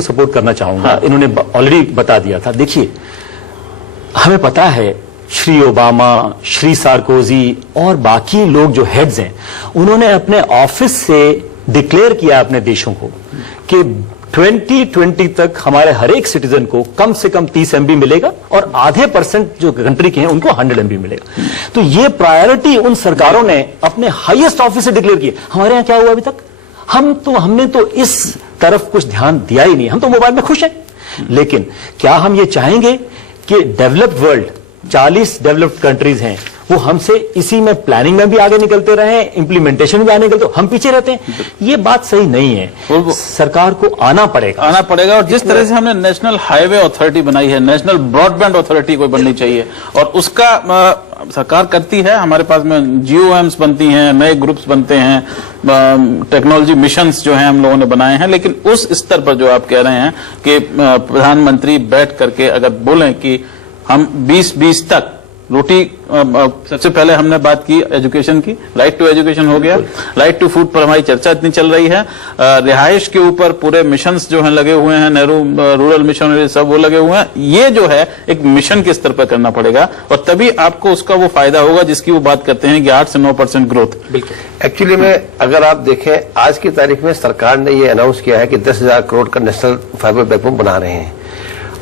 को सपोर्ट करना चाहूंगा। इन्होंने ऑलरेडी बता दिया था। देखिए, हमें पता है श्री ओबामा, श्री सार्कोजी और बाकी लोग जो हेड्स हैं, उन्होंने अपने ऑफिस से डिक्लेयर किया अपने देशों को कि 2020 तक हमारे हर एक सिटीजन को कम से कम 30 MB मिलेगा और आधे % जो कंट्री के हैं उनको 100 MB मिलेगा। तो ये प्रायोरिटी उन सरकारों ने अपने हाईएस्ट ऑफिस से डिक्लेयर की। हमारे यहां क्या हुआ अभी तक? हमने तो इस तरफ कुछ ध्यान दिया ही नहीं। हम तो मोबाइल में खुश हैं, लेकिन क्या हम ये चाहेंगे कि डेवलप्ड वर्ल्ड 40 डेवलप्ड कंट्रीज हैं, वो हमसे इसी में प्लानिंग में भी आगे निकलते रहे, इंप्लीमेंटेशन में भी आगे निकलते, हम पीछे रहते हैं? ये बात सही नहीं है। सरकार को आना पड़ेगा। और जिस तरह से हमने नेशनल हाईवे अथॉरिटी बनाई है, नेशनल ब्रॉडबैंड अथॉरिटी कोई बननी चाहिए, और उसका सरकार करती है। हमारे पास में GOMs बनती हैं, नए ग्रुप्स बनते हैं, टेक्नोलॉजी मिशंस जो हैं हम लोगों ने बनाए हैं, लेकिन उस स्तर पर जो आप कह रहे हैं कि प्रधानमंत्री बैठ करके अगर बोलें कि हम 2020 तक रोटी, सबसे पहले हमने बात की एजुकेशन की, राइट टू एजुकेशन हो गया, राइट टू फूड पर हमारी चर्चा इतनी चल रही है, रिहाइश के ऊपर पूरे मिशंस जो हैं लगे हुए हैं, नेहरू रूरल मिशन सब वो लगे हुए हैं। ये जो है एक मिशन के स्तर पर करना पड़ेगा और तभी आपको उसका वो फायदा होगा जिसकी वो बात करते हैं कि 8 से 9% ग्रोथ। बिल्कुल। एक्चुअली में अगर आप देखें, आज की तारीख में सरकार ने ये अनाउंस किया है कि 10,000 करोड़ का नेशनल फाइबर बैकबोन बना रहे हैं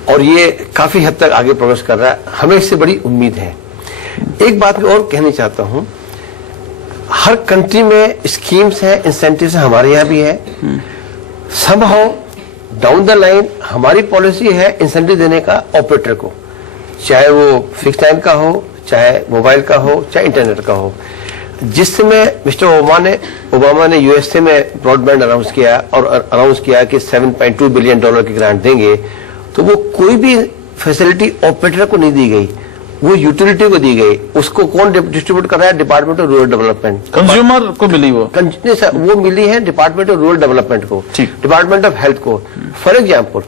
और ये काफी हद तक आगे प्रोग्रेस कर रहा है। हमें इससे बड़ी उम्मीद है। एक बात मैं और कहनी चाहता हूं, हर कंट्री में स्कीम्स है, इंसेंटिव्स है, हमारे यहां भी है। समहाउ डाउन द लाइन हमारी पॉलिसी है इंसेंटिव देने का ऑपरेटर को, चाहे वो फिक्स लाइन का हो, चाहे मोबाइल का हो, चाहे इंटरनेट का हो। जिस समय मिस्टर ओबामा ने USA में ब्रॉडबैंड अनाउंस किया और अनाउंस किया कि $7.2 बिलियन की ग्रांट देंगे, तो वो कोई भी फैसिलिटी ऑपरेटर को नहीं दी गई, वो यूटिलिटी को दी गई। उसको कौन डिस्ट्रीब्यूट कर रहा है? Department of rural development. Consumer को मिली वो? नहीं सर, वो मिली है डिपार्टमेंट ऑफ रूरल डेवलपमेंट को, डिपार्टमेंट ऑफ हेल्थ को। फॉर एग्जाम्पल,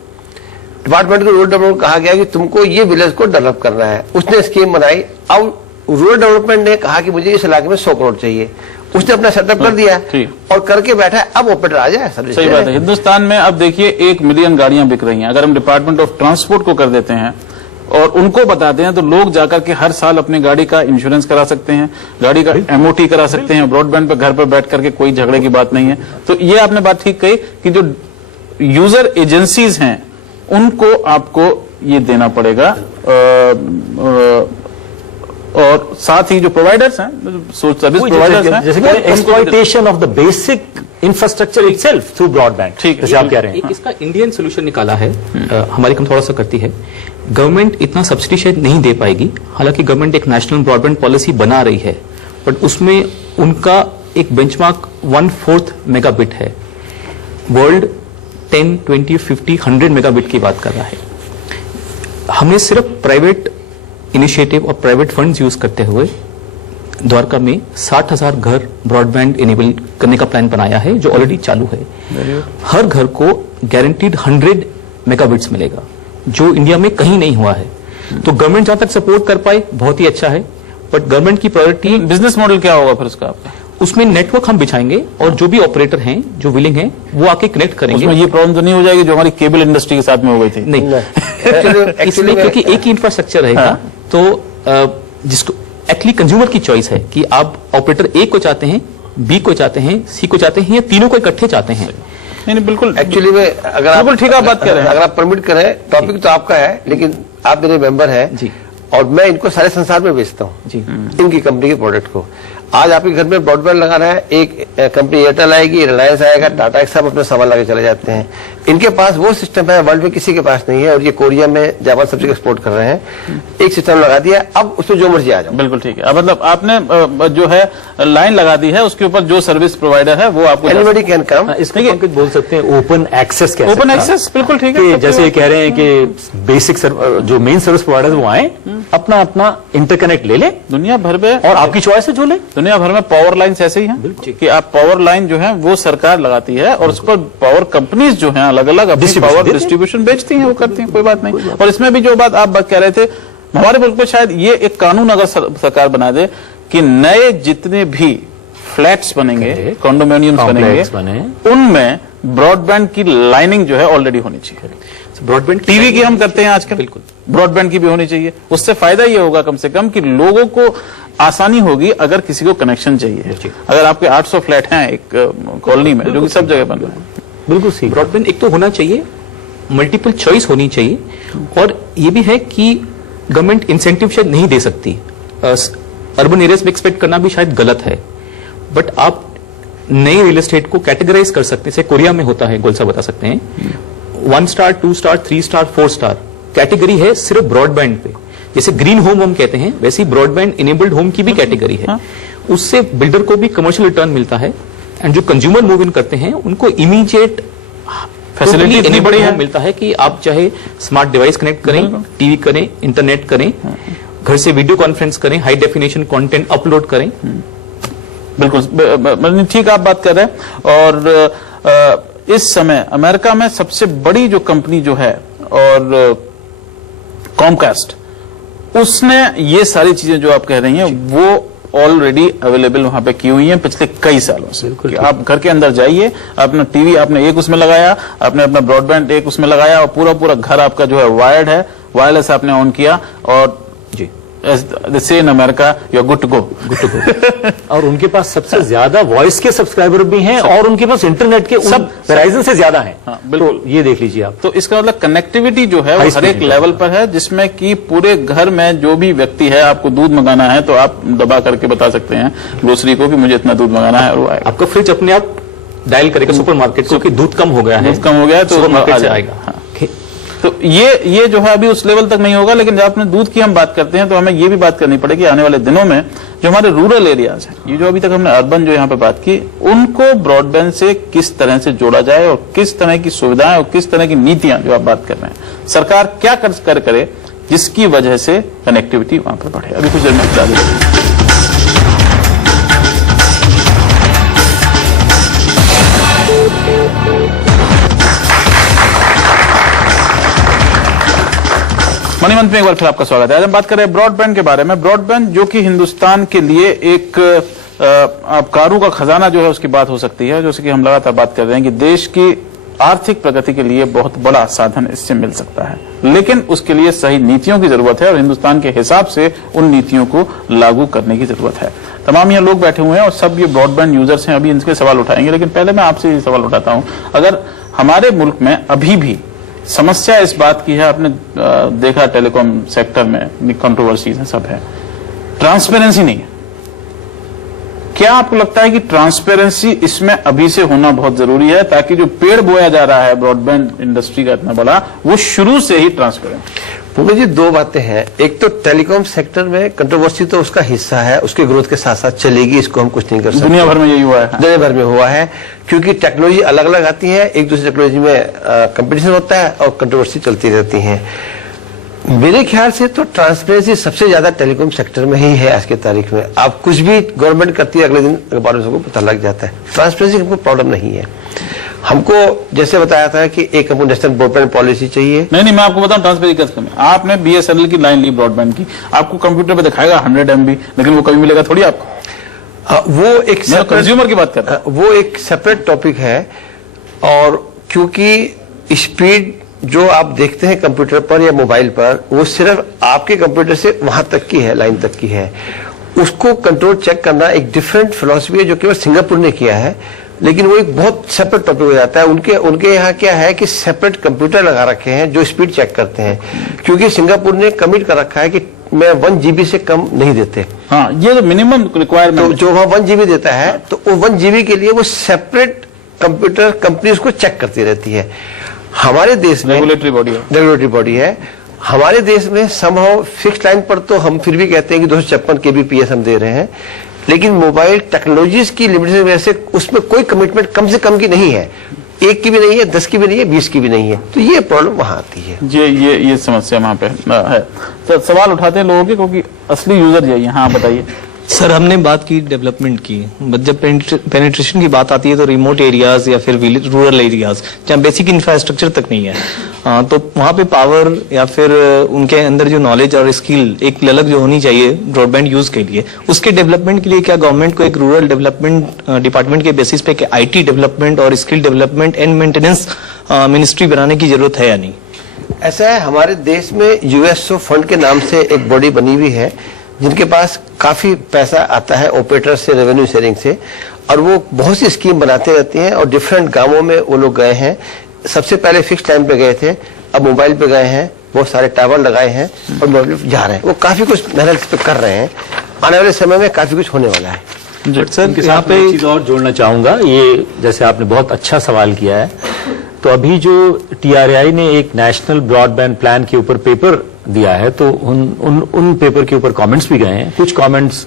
डिपार्टमेंट को रूरल डेवलपमेंट को कहा गया कि तुमको ये विलेज को डेवलप करना है, उसने स्कीम बनाई। अब रूरल डेवलपमेंट ने कहा कि मुझे इस इलाके में 100 करोड़ चाहिए, उसने अपना सेटअप कर दिया और करके बैठा है। अब ऑपरेटर आ जाए। सही बात है। हिंदुस्तान में अब देखिए 1 मिलियन गाड़ियां बिक रही हैं। अगर हम डिपार्टमेंट ऑफ ट्रांसपोर्ट को कर देते हैं और उनको बताते हैं तो लोग जाकर के हर साल अपनी गाड़ी का इंश्योरेंस करा सकते हैं, गाड़ी का MOT करा सकते हैं। ब्रॉडबैंड पर घर पर बैठ करके कोई झगड़े की बात नहीं है। तो ये आपने बात ठीक कही कि जो यूजर एजेंसीज हैं उनको आपको ये देना पड़ेगा, और साथ ही जो प्रोवाइडर्स हैं, सर्विस प्रोवाइडर्स हैं, जैसे exploitation of the basic infrastructure itself through broadband, ठीक जैसे आप कह रहे हैं। इसका इंडियन सोल्यूशन निकाला है, हमारी कम थोड़ा सा करती है। गवर्नमेंट इतना सब्सिडी शायद नहीं दे पाएगी, हालांकि गवर्नमेंट एक नेशनल ब्रॉडबैंड पॉलिसी बना रही है, बट उसमें उनका एक बेंचमार्क 1/4 मेगाबिट है। वर्ल्ड 10, 20, 50, 100 मेगाबिट की बात कर रहा है। हमने सिर्फ प्राइवेट इनिशिएटिव और प्राइवेट फंड्स यूज करते हुए द्वारका में 60,000 घर ब्रॉडबैंड इनेबल करने का प्लान बनाया है, जो ऑलरेडी चालू है। हर घर को गारंटीड 100 मेगाबिट्स मिलेगा, जो इंडिया में कहीं नहीं हुआ है। तो गवर्नमेंट जहां तक सपोर्ट कर पाए बहुत ही अच्छा है, बट गवर्नमेंट की प्रायोरिटी। बिजनेस मॉडल क्या होगा फिर उसका आपका? उसमें नेटवर्क हम बिछाएंगे और जो भी ऑपरेटर हैं जो विलिंग हैं वो आके कनेक्ट करेंगे। उसमें ये प्रॉब्लम तो नहीं हो जाएगी जो हमारी केबल इंडस्ट्री के साथ में हो गई थी? नहीं, इसलिए क्योंकि एक ही इंफ्रास्ट्रक्चर रहेगा। तो जिसको एक्चुअली कंज्यूमर की चॉइस है कि आप ऑपरेटर ए को चाहते हैं, बी को चाहते हैं, सी को चाहते हैं, या तीनों को इकट्ठे चाहते हैं। नहीं बिल्कुल। एक्चुअली में अगर आप ठीक आप बात कर रहे हैं, अगर आप परमिट करें, टॉपिक तो आपका है, लेकिन आप मेरे मेंबर हैं जी, और मैं इनको सारे संसार में बेचता हूँ जी, इनकी कंपनी के प्रोडक्ट को। आज आपके घर में ब्रॉडबैंड लगाना है, एक कंपनी एयरटेल आएगी, रिलायंस आएगा, टाटा, सब अपने सामान लाके चले जाते हैं। इनके पास वो सिस्टम है, वर्ल्ड में किसी के पास नहीं है, और ये कोरिया में, जापान सब जगह एक्सपोर्ट कर रहे हैं। एक सिस्टम लगा दिया, अब उसमें जो मर्जी आ जाओ। बिल्कुल ठीक है। अब मतलब आपने जो है लाइन लगा दी है, उसके ऊपर जो सर्विस प्रोवाइडर है वो आपको एनीबॉडी कैन कम। इसमें बोल सकते हैं ओपन एक्सेस। ओपन एक्सेस बिल्कुल ठीक है। जैसे कह रहे हैं कि बेसिक जो मेन सर्विस प्रोवाइडर वो आए, अपना अपना इंटरकनेक्ट ले ले, दुनिया भर में, और आपकी चॉइस है जो ले। दुनिया भर में पावर लाइन ऐसे ही है कि आप पावर लाइन जो है वो सरकार लगाती है और उस पर पावर कंपनीज जो हैं अलग अलग अपनी पावर डिस्ट्रीब्यूशन बेचती हैं, वो करती हैं, कोई बात नहीं। और इसमें भी जो बात आप कह रहे थे, हमारे मुल्क में शायद ये एक कानून अगर सरकार बना दे कि नए जितने भी फ्लैट्स बनेंगे, कॉन्डोमिनियम्स बनेंगे, उनमें ब्रॉडबैंड की लाइनिंग जो है ऑलरेडी होनी चाहिए। ब्रॉडबैंड टीवी की हम करते हैं आजकल, बिल्कुल ब्रॉडबैंड की भी होनी चाहिए। उससे फायदा ये होगा कम से कम कि लोगों को आसानी होगी अगर किसी को कनेक्शन चाहिए। अगर आपके 800 फ्लैट हैं एक कॉलोनी में जो कि सब जगह बन रहे हैं, बिल्कुल सही। ब्रॉडबैंड एक तो होना चाहिए, मल्टीपल चॉइस होनी चाहिए, और ये भी है कि गवर्नमेंट इंसेंटिव शायद नहीं दे सकती। अर्बन एरियाज में एक्सपेक्ट करना भी शायद गलत है, बट आप नई रियल एस्टेट को कैटेगराइज कर सकते हैं। जैसे कोरिया में होता है, गोल साहब बता सकते हैं, 1 star, 2 star, 3 star, 4 star category है सिर्फ ब्रॉडबैंड पे। जैसे ग्रीन होम हम कहते हैं, वैसे ही ब्रॉडबैंड इनेबल्ड होम की भी कैटेगरी है। उससे बिल्डर को भी कमर्शियल रिटर्न मिलता है, एंड जो कंज्यूमर मूव इन करते हैं उनको इमीडिएट फैसिलिटी इतनी बड़ी है मिलता है कि आप चाहे स्मार्ट डिवाइस कनेक्ट करें, टीवी करें, इंटरनेट करें, घर से वीडियो कॉन्फ्रेंस करें, हाई डेफिनेशन कंटेंट अपलोड करें। बिल्कुल ठीक आप बात कर रहे हैं। और इस समय अमेरिका में सबसे बड़ी जो कंपनी जो है और कॉमकास्ट, उसने ये सारी चीजें जो आप कह रही हैं वो ऑलरेडी अवेलेबल वहां पे की हुई हैं पिछले कई सालों से। कि आप घर के अंदर जाइए, अपना टीवी आपने एक उसमें लगाया, आपने अपना ब्रॉडबैंड एक उसमें लगाया, और पूरा घर आपका जो है वायर्ड है, वायरलेस आपने ऑन किया, और जी से in America you are good to go. और उनके पास सबसे ज्यादा वॉइस के सब्सक्राइबर भी हैं, और उनके पास इंटरनेट के सब वेराइजन से ज्यादा हैं। हाँ, बिल्कुल। तो ये देख लीजिए आप। तो इसका मतलब कनेक्टिविटी जो है वो हर एक लेवल पर है, जिसमें कि पूरे घर में जो भी व्यक्ति है, आपको दूध मंगाना है तो आप दबा करके बता सकते हैं ग्रोसरी को कि मुझे इतना दूध मंगाना है, और वो आएगा। आपका फ्रिज अपने आप डायल करेगा सुपर मार्केट को कि दूध कम हो गया है, दूध कम हो गया है तो सुपर मार्केट से आएगा। हाँ। तो ये जो है अभी उस लेवल तक नहीं होगा, लेकिन जब आपने दूध की हम बात करते हैं तो हमें ये भी बात करनी पड़ेगी आने वाले दिनों में जो हमारे रूरल एरियाज हैं, ये जो अभी तक हमने अर्बन जो यहाँ पे बात की, उनको ब्रॉडबैंड से किस तरह से जोड़ा जाए, और किस तरह की सुविधाएं और किस तरह की नीतियां जो आप बात कर रहे हैं, सरकार क्या करे जिसकी वजह से कनेक्टिविटी वहां पर बढ़े। अभी कुछ देर में बता दें। मनी मंथ में एक बार फिर आपका स्वागत है। आज हम बात कर रहे हैं ब्रॉडबैंड के बारे में। ब्रॉडबैंड जो कि हिंदुस्तान के लिए एक आबकारों का खजाना जो है उसकी बात हो सकती है, जैसे कि हम लगातार बात कर रहे हैं कि देश की आर्थिक प्रगति के लिए बहुत बड़ा साधन इससे मिल सकता है, लेकिन उसके लिए सही नीतियों की जरूरत है और हिंदुस्तान के हिसाब से उन नीतियों को लागू करने की जरूरत है। तमाम यहाँ लोग बैठे हुए हैं और सब ये ब्रॉडबैंड यूजर्स हैं, अभी इनके सवाल उठाएंगे, लेकिन पहले मैं आपसे ये सवाल उठाता हूं, अगर हमारे मुल्क में अभी भी समस्या इस बात की है, आपने देखा टेलीकॉम सेक्टर में कंट्रोवर्सीज है, सब है, ट्रांसपेरेंसी नहीं है, क्या आपको लगता है कि ट्रांसपेरेंसी इसमें अभी से होना बहुत जरूरी है ताकि जो पेड़ बोया जा रहा है ब्रॉडबैंड इंडस्ट्री का इतना बड़ा, वो शुरू से ही ट्रांसपेरेंट? पूर्ण जी, दो बातें हैं। एक तो टेलीकॉम सेक्टर में कंट्रोवर्सी तो उसका हिस्सा है, उसके ग्रोथ के साथ साथ चलेगी, इसको हम कुछ नहीं कर सकते। दुनिया भर में यही हुआ है, दुनिया भर में हुआ है, क्योंकि टेक्नोलॉजी अलग अलग आती है, एक दूसरी टेक्नोलॉजी में कंपटीशन होता है और कंट्रोवर्सी चलती रहती है। मेरे ख्याल से तो ट्रांसपेरेंसी सबसे ज्यादा टेलीकॉम सेक्टर में ही है आज की तारीख में। आप कुछ भी गवर्नमेंट करती है, अगले दिन अखबार में सबको पता लग जाता है। ट्रांसपेरेंसी हमको प्रॉब्लम नहीं है। हमको जैसे बताया था कि एक हमको नेशनल ब्रॉडबैंड पॉलिसी चाहिए। नहीं, मैं आपको बताऊं ट्रांसपेरेंसी कैसे कमी। आपने बीएसएनएल की लाइन ली ब्रॉडबैंड की, आपको कंप्यूटर पे दिखाएगा 100 MB, लेकिन वो कभी मिलेगा थोड़ी आपको। वो एक कंज्यूमर की बात कर रहा हूं। वो एक सेपरेट टॉपिक है, और क्योंकि स्पीड जो आप देखते हैं कंप्यूटर पर या मोबाइल पर, वो सिर्फ आपके कंप्यूटर से वहां तक की है, लाइन तक की है। उसको कंट्रोल चेक करना एक डिफरेंट फिलॉसफी है जो केवल सिंगापुर ने किया है, लेकिन वो एक बहुत सेपरेट टॉपिक हो जाता है। उनके यहाँ क्या है कि सेपरेट कंप्यूटर लगा रखे हैं जो स्पीड चेक करते हैं, क्योंकि सिंगापुर ने कमिट कर रखा है कि मैं 1 GB से कम नहीं देते। हाँ, ये तो मिनिमम रिक्वायरमेंट। तो जो वहां 1 GB देता है, तो वो 1 GB के लिए वो सेपरेट कंप्यूटर कंपनी उसको चेक करती रहती है। हमारे देश में रेगुलेटरी बॉडी है। हमारे देश में समहाउ फिक्स लाइन पर तो हम फिर भी कहते हैं कि 256 kbps हम दे रहे हैं, लेकिन मोबाइल टेक्नोलॉजीज की लिमिटेशन की वजह से उसमें कोई कमिटमेंट कम से कम की नहीं है। 1 की भी नहीं है, 10 की भी नहीं है, 20 की भी नहीं है। तो ये प्रॉब्लम वहां आती है। ये समस्या वहां पे है। तो सवाल उठाते हैं लोगों के, क्योंकि असली यूजर यही है। हाँ, बताइए। सर हमने बात की डेवलपमेंट की, बट जब पेनिट्रेशन की बात आती है तो रिमोट एरियाज या फिर रूरल एरियाज जहाँ बेसिक इंफ्रास्ट्रक्चर तक नहीं है, तो वहाँ पे पावर या फिर उनके अंदर जो नॉलेज और स्किल एक अलग जो होनी चाहिए ब्रॉडबैंड यूज के लिए, उसके डेवलपमेंट के लिए क्या गवर्नमेंट को एक रूरल डेवलपमेंट डिपार्टमेंट के बेसिस पे आईटी डेवलपमेंट और skill development and maintenance ministry बनाने की जरूरत है या नहीं? ऐसा है, हमारे देश में यूएसओ फंड के नाम से एक बॉडी बनी हुई है जिनके पास काफी पैसा आता है ऑपरेटर से, रेवेन्यू शेयरिंग से, और वो बहुत सी स्कीम बनाते रहते हैं और डिफरेंट गांवों में वो लोग गए हैं। सबसे पहले फिक्स टाइम पे गए थे, अब मोबाइल पे गए हैं, बहुत सारे टावर लगाए हैं और मोबाइल पे जा रहे हैं। वो काफी कुछ मेहनत इस पे कर रहे हैं, आने वाले समय में काफी कुछ होने वाला है। सर यहाँ पे एक चीज और जोड़ना चाहूंगा, ये जैसे आपने बहुत अच्छा सवाल किया है, तो अभी जो TRAI ने एक नेशनल ब्रॉडबैंड प्लान के ऊपर पेपर दिया है, तो उन पेपर के ऊपर कमेंट्स भी गए हैं। कुछ कमेंट्स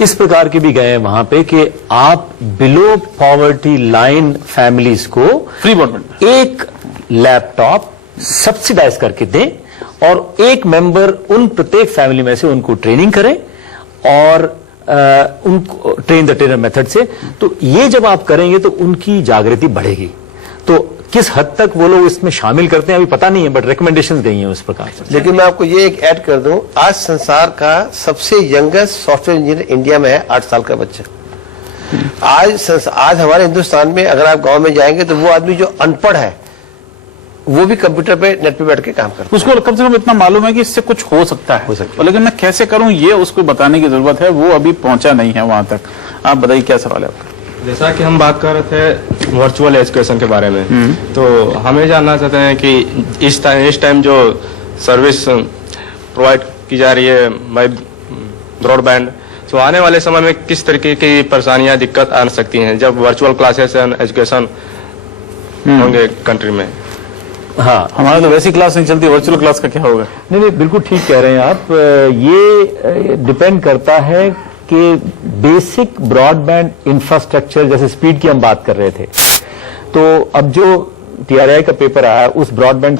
इस प्रकार के भी गए हैं वहां पे कि आप बिलो पॉवर्टी लाइन फैमिलीज को फ्री ब्रॉडबैंड एक लैपटॉप सब्सिडाइज करके दें और एक मेंबर उन प्रत्येक फैमिली में से उनको ट्रेनिंग करें और उनको ट्रेन द ट्रेनर मेथड से। तो ये जब आप करेंगे तो उनकी जागृति बढ़ेगी। तो किस हद तक वो लोग इसमें शामिल करते हैं अभी पता नहीं है, बट रिकमेंडेशंस गई हैं उस प्रकार से। लेकिन मैं आपको ये एक ऐड कर दूं, आज संसार का सबसे यंगेस्ट सॉफ्टवेयर इंजीनियर इंडिया में है, 8 साल का बच्चा। आज हमारे हिंदुस्तान में अगर आप गांव में जाएंगे तो वो आदमी जो अनपढ़ है वो भी कंप्यूटर पे, नेट पे बैठ के काम करता है। उसको कम से कम इतना मालूम है कि इससे कुछ हो सकता है, लेकिन मैं कैसे करूं ये उसको बताने की जरूरत है, वो अभी पहुंचा नहीं है वहां तक। आप बताइए क्या सवाल है आपका? जैसा कि हम बात कर रहे थे वर्चुअल एजुकेशन के बारे में, तो हमें जानना चाहते हैं कि इस टाइम जो सर्विस प्रोवाइड की जा रही है बाय ब्रॉडबैंड, तो आने वाले समय में किस तरीके की परेशानियां, दिक्कत आ सकती हैं जब वर्चुअल क्लासेस एंड एजुकेशन होंगे कंट्री में? हाँ, हमारा तो वैसी क्लास नहीं चलती, वर्चुअल क्लास का क्या होगा? नहीं, बिल्कुल ठीक कह रहे हैं आप। ये डिपेंड करता है कि बेसिक ब्रॉडबैंड इंफ्रास्ट्रक्चर, जैसे स्पीड की हम बात कर रहे थे, तो अब जो TRAI का पेपर आया उस ब्रॉडबैंड